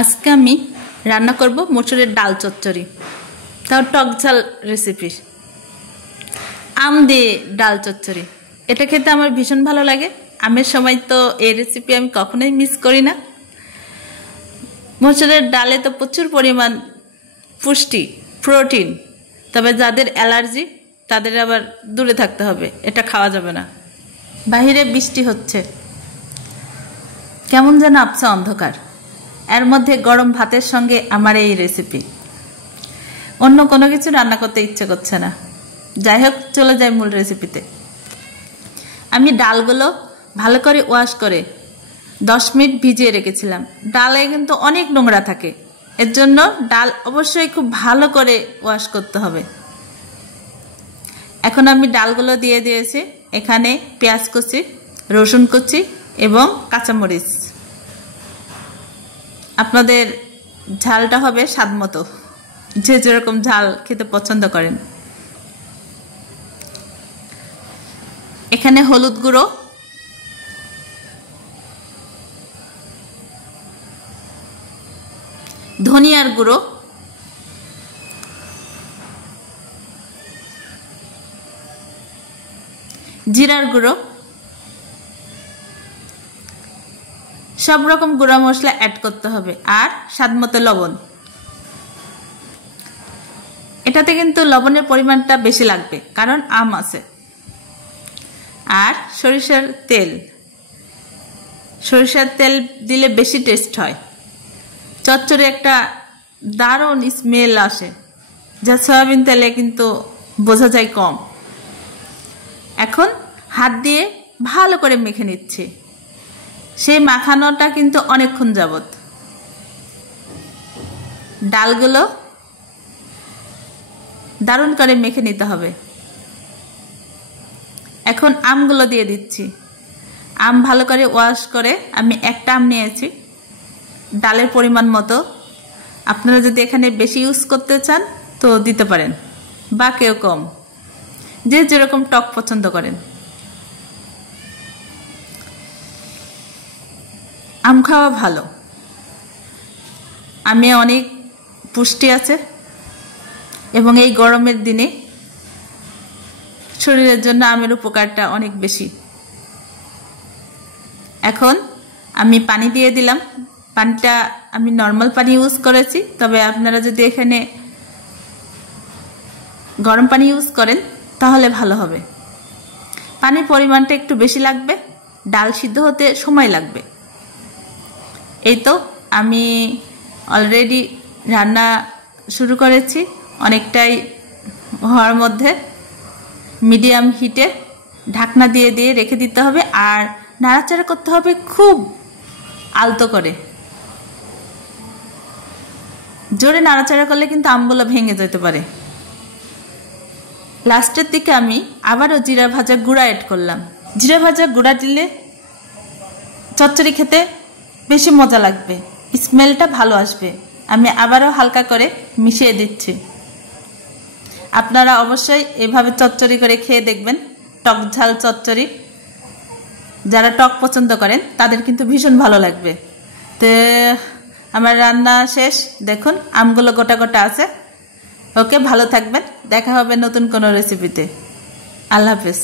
আজকে আমি রান্না করব মসুরের ডাল চচ্চড়ি, তাও টক ঝাল রেসিপি। আম দিয়ে ডাল চচ্চড়ি, এটা খেতে আমার ভীষণ ভালো লাগে। আমের সময় তো এই রেসিপি আমি কখনোই মিস করি না। মসুরের ডালে তো প্রচুর পরিমাণ পুষ্টি, প্রোটিন, তবে যাদের অ্যালার্জি তাদের আবার দূরে থাকতে হবে, এটা খাওয়া যাবে না। বাহিরে বৃষ্টি হচ্ছে, কেমন যেন আবছা অন্ধকার, এর মধ্যে গরম ভাতের সঙ্গে আমার এই রেসিপি। অন্য কোনো কিছু রান্না করতে ইচ্ছে করছে না। যাই হোক, চলে যাই মূল রেসিপিতে। আমি ডালগুলো ভালো করে ওয়াশ করে 10 মিনিট ভিজিয়ে রেখেছিলাম। ডালে কিন্তু অনেক নোংরা থাকে, এর জন্য ডাল অবশ্যই খুব ভালো করে ওয়াশ করতে হবে। এখন আমি ডালগুলো দিয়ে দিয়েছি। এখানে পেঁয়াজ কুচি, রসুন কুচি এবং কাঁচামরিচ। আপনাদের ঝালটা হবে স্বাদ মতো, যে যেরকম ঝাল খেতে পছন্দ করেন। এখানে হলুদ গুঁড়ো, ধনিয়ার গুঁড়ো, জিরার গুঁড়ো, সব রকম গুঁড়া মশলা অ্যাড করতে হবে, আর স্বাদমতো লবণ। এটাতে কিন্তু লবণের পরিমাণটা বেশি লাগবে, কারণ আম আছে। আর সরিষার তেল, সরিষার তেল দিলে বেশি টেস্ট হয়। চচ্চড়ি একটা দারুণ স্মেল আসে, যা সয়াবিন তেলে কিন্তু বোঝা যায় কম। এখন হাত দিয়ে ভালো করে মেখে নিচ্ছি। সেই মাখানোটা কিন্তু অনেকক্ষণ যাবত। ডালগুলো দারুণ করে মেখে নিতে হবে। এখন আমগুলো দিয়ে দিচ্ছি। আম ভালো করে ওয়াশ করে আমি একটা আম নিয়েছি, ডালের পরিমাণ মতো। আপনারা যদি এখানে বেশি ইউজ করতে চান তো দিতে পারেন, বা কেউ কম, যে যেরকম টক পছন্দ করেন। আম খাওয়া ভালো, আমে অনেক পুষ্টি আছে এবং এই গরমের দিনে শরীরের জন্য আমের উপকারটা অনেক বেশি। এখন আমি পানি দিয়ে দিলাম। পানিটা আমি নর্মাল পানি ইউজ করেছি, তবে আপনারা যদি এখানে গরম পানি ইউজ করেন তাহলে ভালো হবে। পানির পরিমাণটা একটু বেশি লাগবে, ডাল সিদ্ধ হতে সময় লাগবে। এই তো আমি অলরেডি রান্না শুরু করেছি, অনেকটাই হওয়ার মধ্যে। মিডিয়াম হিটে ঢাকনা দিয়ে দিয়ে রেখে দিতে হবে, আর নাড়াচাড়া করতে হবে খুব আলতো করে। জোরে নাড়াচাড়া করলে কিন্তু আমগুলো ভেঙে যেতে পারে। লাস্টের দিকে আমি আবারও জিরা ভাজা গুঁড়া অ্যাড করলাম। জিরা ভাজা গুঁড়া দিলে চচ্চড়ি খেতে বেশি মজা লাগবে, স্মেলটা ভালো আসবে। আমি আবারও হালকা করে মিশিয়ে দিচ্ছি। আপনারা অবশ্যই এভাবে চচ্চড়ি করে খেয়ে দেখবেন, টক ঝাল চচ্চড়ি। যারা টক পছন্দ করেন তাদের কিন্তু ভীষণ ভালো লাগবে। তো আমার রান্না শেষ, দেখুন আমগুলো গোটা গোটা আছে। ওকে, ভালো থাকবেন, দেখা হবে নতুন কোনো রেসিপিতে। আল্লাহ হাফেজ।